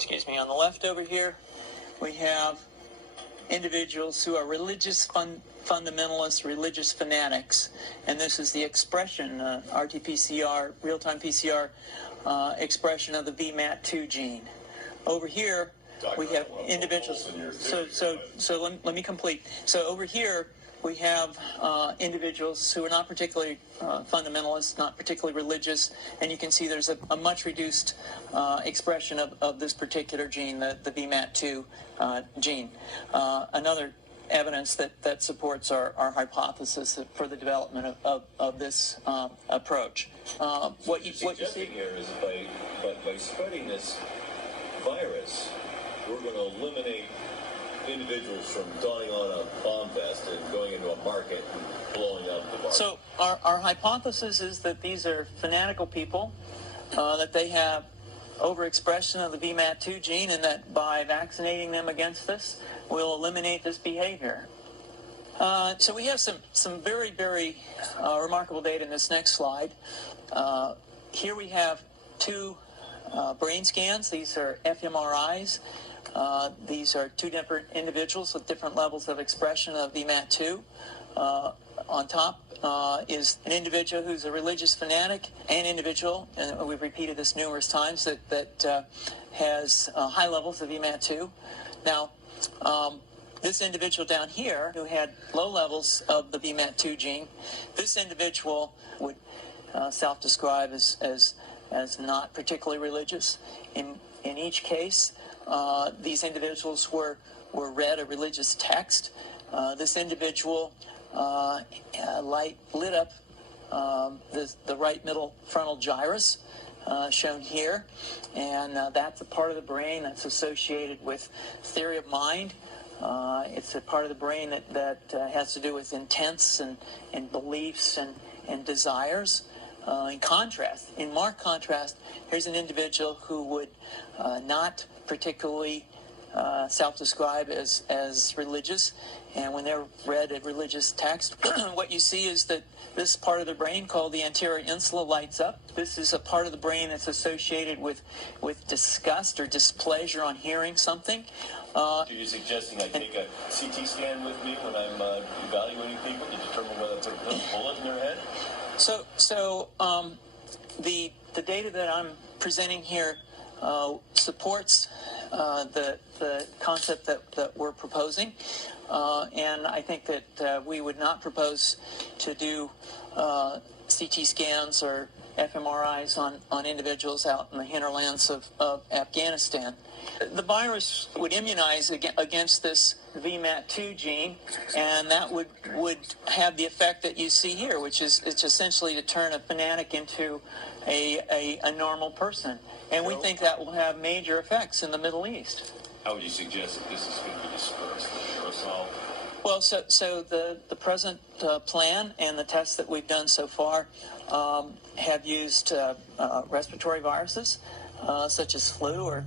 excuse me, on the left over here, we have individuals who are religious fundamentalists, religious fanatics, and this is the expression, RT-PCR, real-time PCR expression of the VMAT2 gene. Over here, we have individuals. So let me complete. So over here, we have individuals who are not particularly fundamentalist, not particularly religious, and you can see there's a much reduced expression of this particular gene, the VMAT2 gene. Another evidence that supports our hypothesis for the development of this approach. What you see here is by spreading this virus, we're going to eliminate individuals from donning on a bomb vest and going into a market and blowing up the market. So our hypothesis is that these are fanatical people, that they have overexpression of the VMAT2 gene, and that by vaccinating them against this, we'll eliminate this behavior. So we have some very, very remarkable data in this next slide. Here we have two brain scans. These are fMRIs. These are two different individuals with different levels of expression of VMAT2. On top is an individual who's a religious fanatic, an individual, and we've repeated this numerous times, that has high levels of VMAT2. Now, this individual down here who had low levels of the VMAT2 gene, this individual would self-describe as not particularly religious. In each case, these individuals were read a religious text. This individual lit up the right middle frontal gyrus, shown here, and that's a part of the brain that's associated with theory of mind. It's a part of the brain that has to do with intents and beliefs and desires. In marked contrast, here's an individual who would not particularly self-describe as religious, and when they're read a religious text, what you see is that this part of the brain called the anterior insula lights up. This is a part of the brain that's associated with disgust or displeasure on hearing something. Are you suggesting I take a CT scan with me when I'm evaluating people to determine whether it's a bullet in their head? So the data that I'm presenting here supports the concept that we're proposing, and I think that we would not propose to do CT scans or fMRIs on individuals out in the hinterlands of Afghanistan. The virus would immunize against this VMAT2 gene, and that would have the effect that you see here, which is it's essentially to turn a fanatic into a normal person. And we think that will have major effects in the Middle East. How would you suggest that this is going to be dispersed? Well, so the present plan and the tests that we've done so far have used respiratory viruses, such as flu or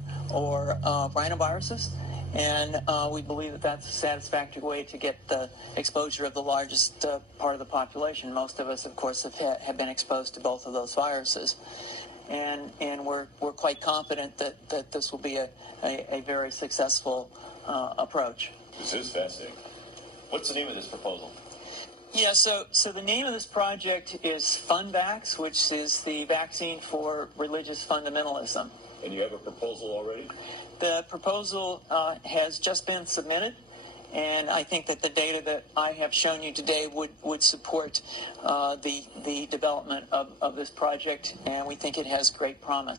rhinoviruses, and we believe that that's a satisfactory way to get the exposure of the largest part of the population. Most of us, of course, have been exposed to both of those viruses, and we're quite confident that this will be a very successful approach. This is fascinating. What's the name of this proposal? Yeah, so the name of this project is FunVax, which is the vaccine for religious fundamentalism. And you have a proposal already? The proposal has just been submitted, and I think that the data that I have shown you today would support the development of this project, and we think it has great promise.